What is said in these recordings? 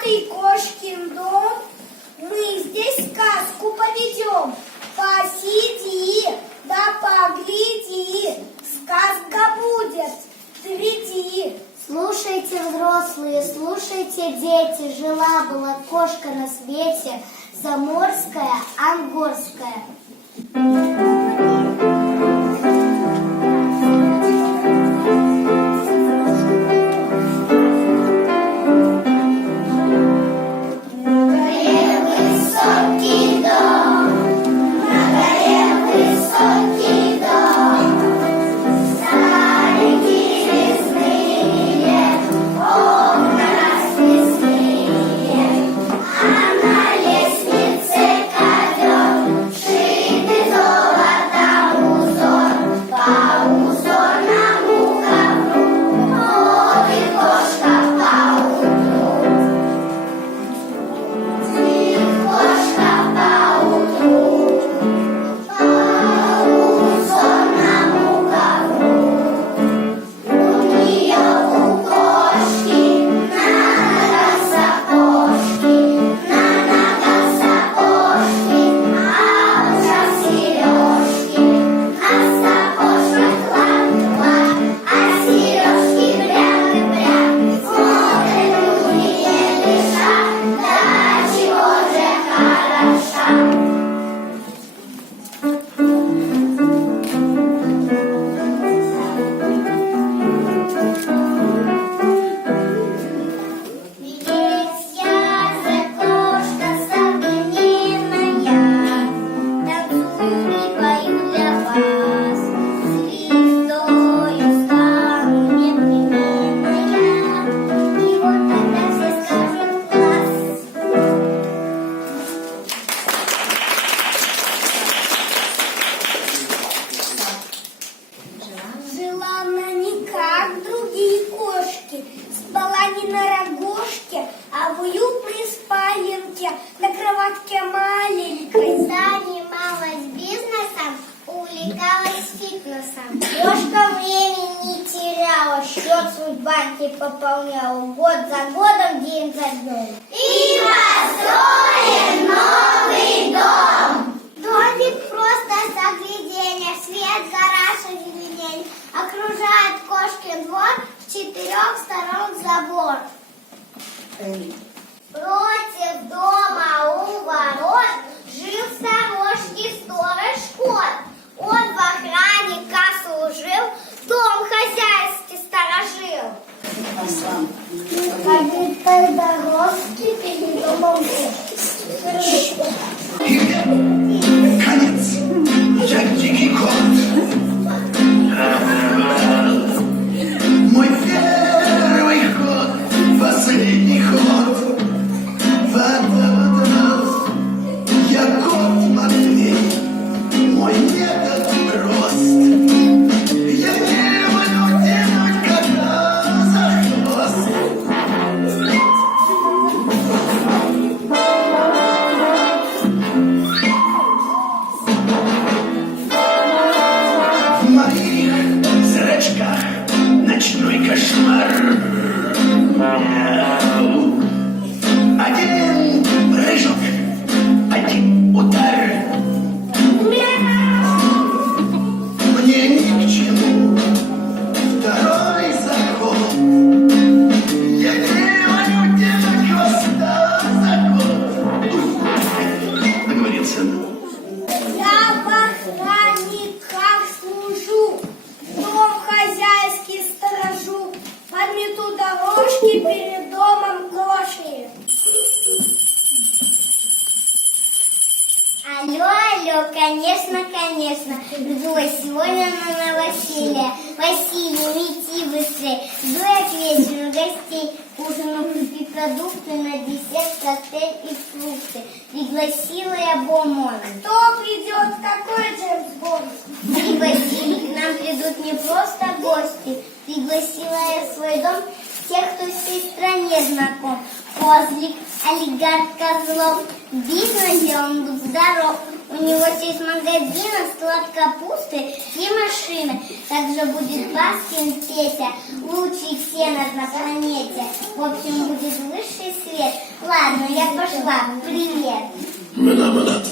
богатый кошкин дом, мы здесь сказку поведем. Посиди, да погляди, сказка будет, впереди. Слушайте, взрослые, слушайте, дети, жила-была кошка на свете, заморская, ангорская. На кроватке маленькой занималась бизнесом, увлекалась фитнесом. Кошка времени не теряла, счет свой в банке пополняла, год за годом, день за днем. И построен новый дом. Домик просто загляденье, свет, гараж, озеленение. Окружает кошкин двор, с 4 сторон забор. Против дома у ворот жил в сторожке сторож кот. Он в охране служил, дом хозяйский сторожил. Ходит дорожки перед домом. Конец. Я дикий кот. Мой первый ход, последний ход. Я кот Матвей, мой метод прост. Я не люблю тянуть кота за хвост. В моих зрачках ночной кошмар. Один прыжок, один удар. Мне ни к чему второй закон. Я делаю тебе хвоста закон. Договорился. Я в охранниках служу, дом хозяйский сторожу, подмету дорожки перед домом кошки. Алло, алло, конечно, конечно. Жду вас сегодня на новоселье. Василий, лети быстрее. Жду я к вечеру гостей. Ужину купи продукты, на десерт, коктейль и фрукты. Пригласила я Бомона. Кто придет? Какой Джеймс Бонд? И Василий, к нам придут не просто гости. Пригласила я в свой дом тех, кто всей стране знаком. Козлик, олигарх Козлов. В бизнесе он был здоров. У него 6 магазинов, склад капусты и машины. Также будет Баскин Петя, лучший ксенос на планете. В общем, будет высший свет. Ладно, я пошла. Привет. Мына-мына.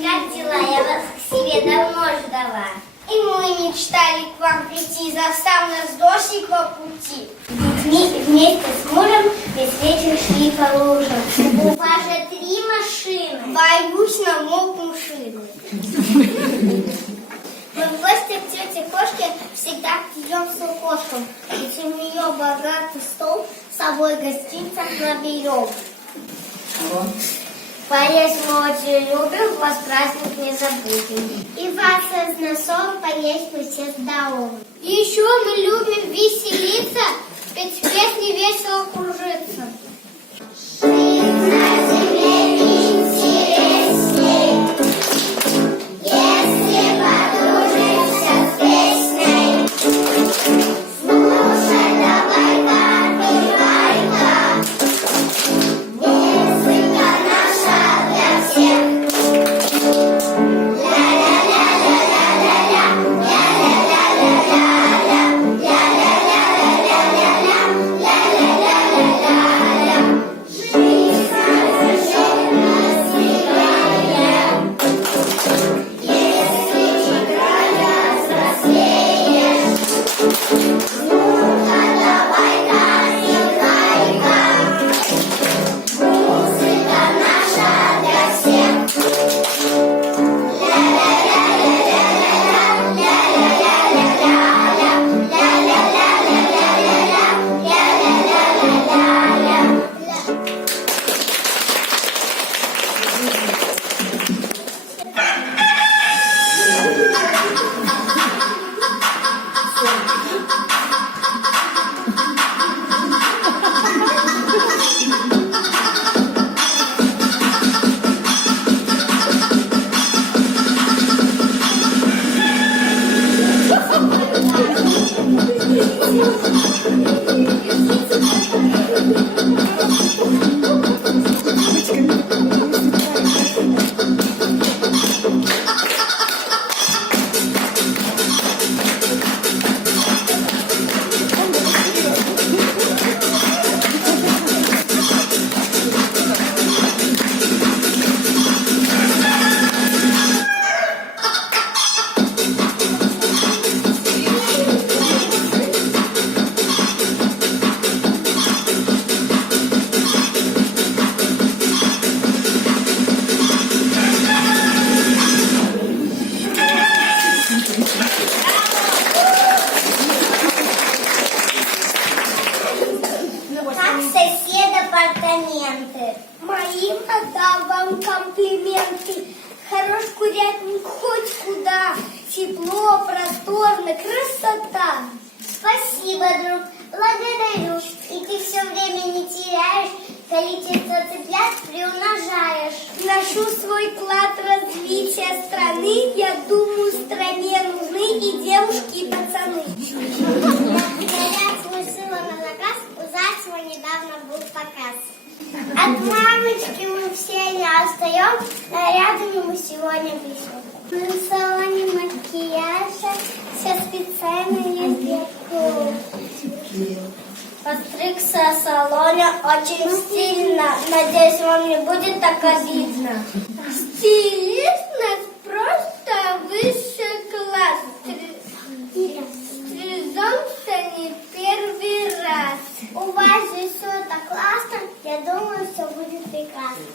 Как дела? Я вас к себе давно ждала. И мы мечтали к вам прийти, застав нас до сего пути. Вместе с мужем весь вечер шли по лужам. У вас же 3 машины. Боюсь, намокну шины. Мы в гости к тете Кошке всегда идем с укошком. Ведь у нее богатый стол, с собой гостинцев наберем. Поесть мы очень любим, вас праздник не забудем. И вас из носов поесть мы все здоровы. И еще мы любим веселиться, ведь в песне весело кружиться. Жизнь на земле интересней, если подружишься с песней. Слушай, давай-ка, бывай-ка, музыка наша для всех. Моим отдам вам комплименты. Хорош курятник хоть куда. Тепло, просторно, красота. Спасибо, друг, благодарю. И ты все время не теряешь, количество цыплят приумножаешь. Вношу свой вклад в развитие страны. Я думаю, стране нужны и девушки, и пацаны. Благодаря свой дом, нарядами мы сегодня пришли. В салоне макияжа все специальные зеркала. Постригся в салоне очень стильно. Надеюсь, вам не будет так обидно. Стилист у нас просто высший класс. Стрижемся не первый раз. У вас же все так классно. Я думаю, все будет прекрасно.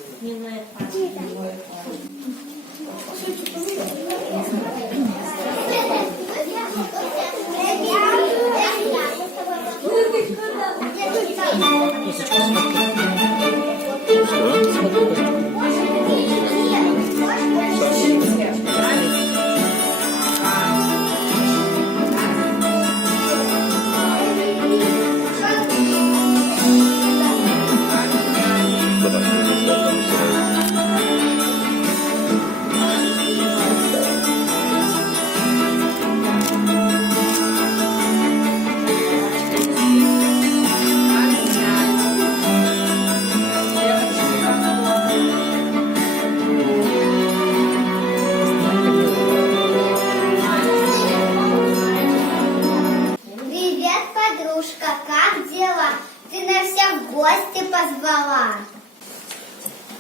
Привет, подружка, как дела? Ты нас всех в гости позвала.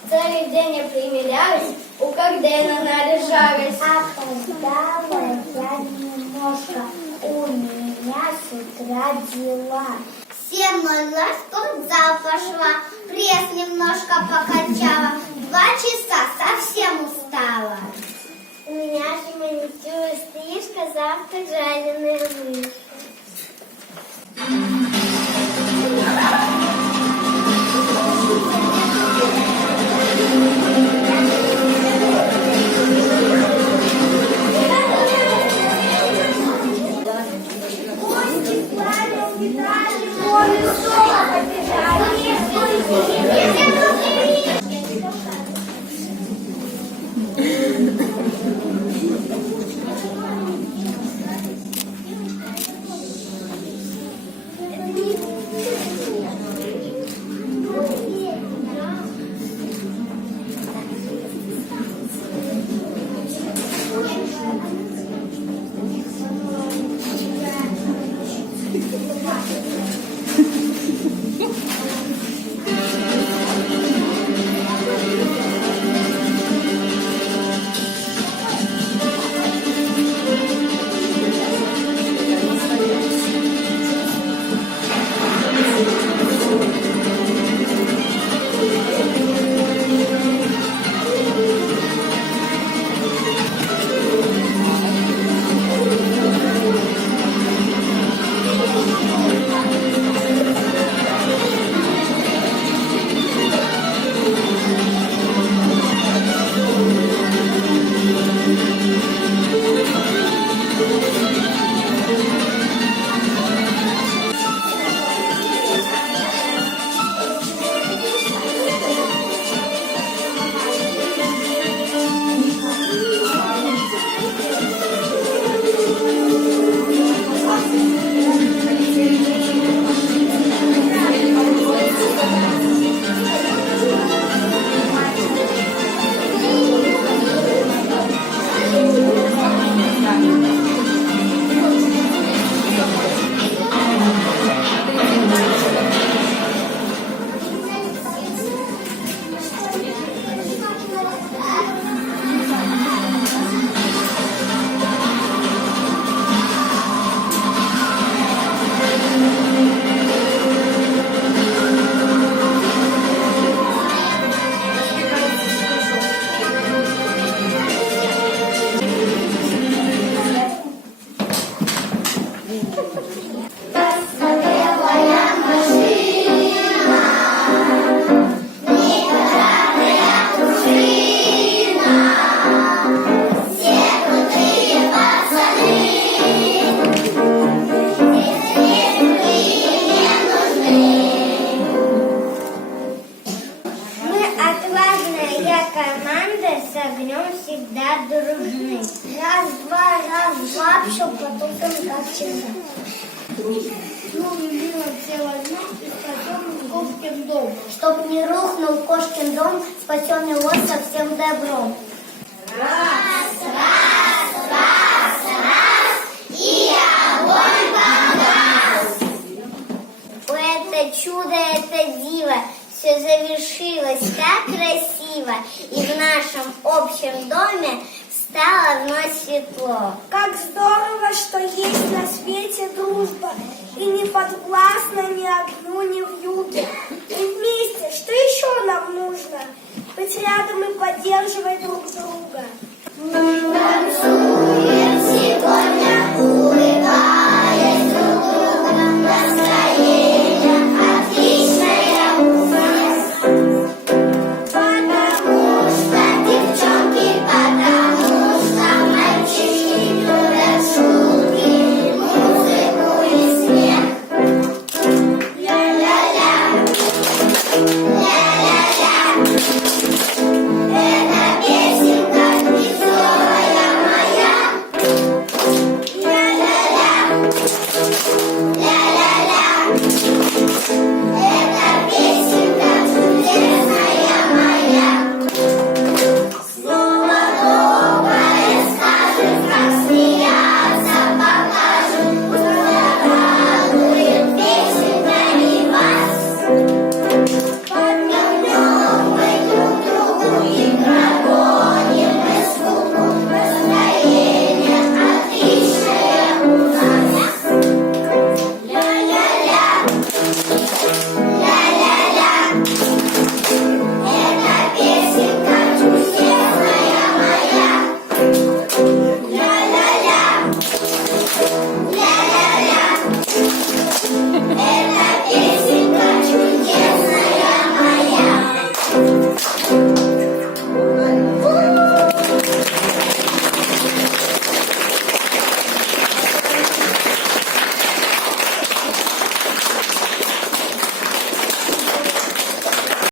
Целый день я примерялась, у как Дэна наряжалась. Опоздала я немножко, у меня с утра дела. 7:00 спортзал пошла, пресс немножко покачала, 2 часа совсем устала. У меня же маникюр и стрижка, завтра жареные мыши. всегда дружны. Раз-два, все потом как всегда. Ну, любила все возьмем и потом купим дом. Чтоб не рухнул кошкин дом, спасен его со всем добром. О, это чудо, это диво, все завершилось так красиво, и в нашем общем доме стало вновь светло. Как здорово, что есть на свете дружба, и не подвластна ни огню, ни вьюге. И вместе, что еще нам нужно? Быть рядом и поддерживать друг друга. Танцуй.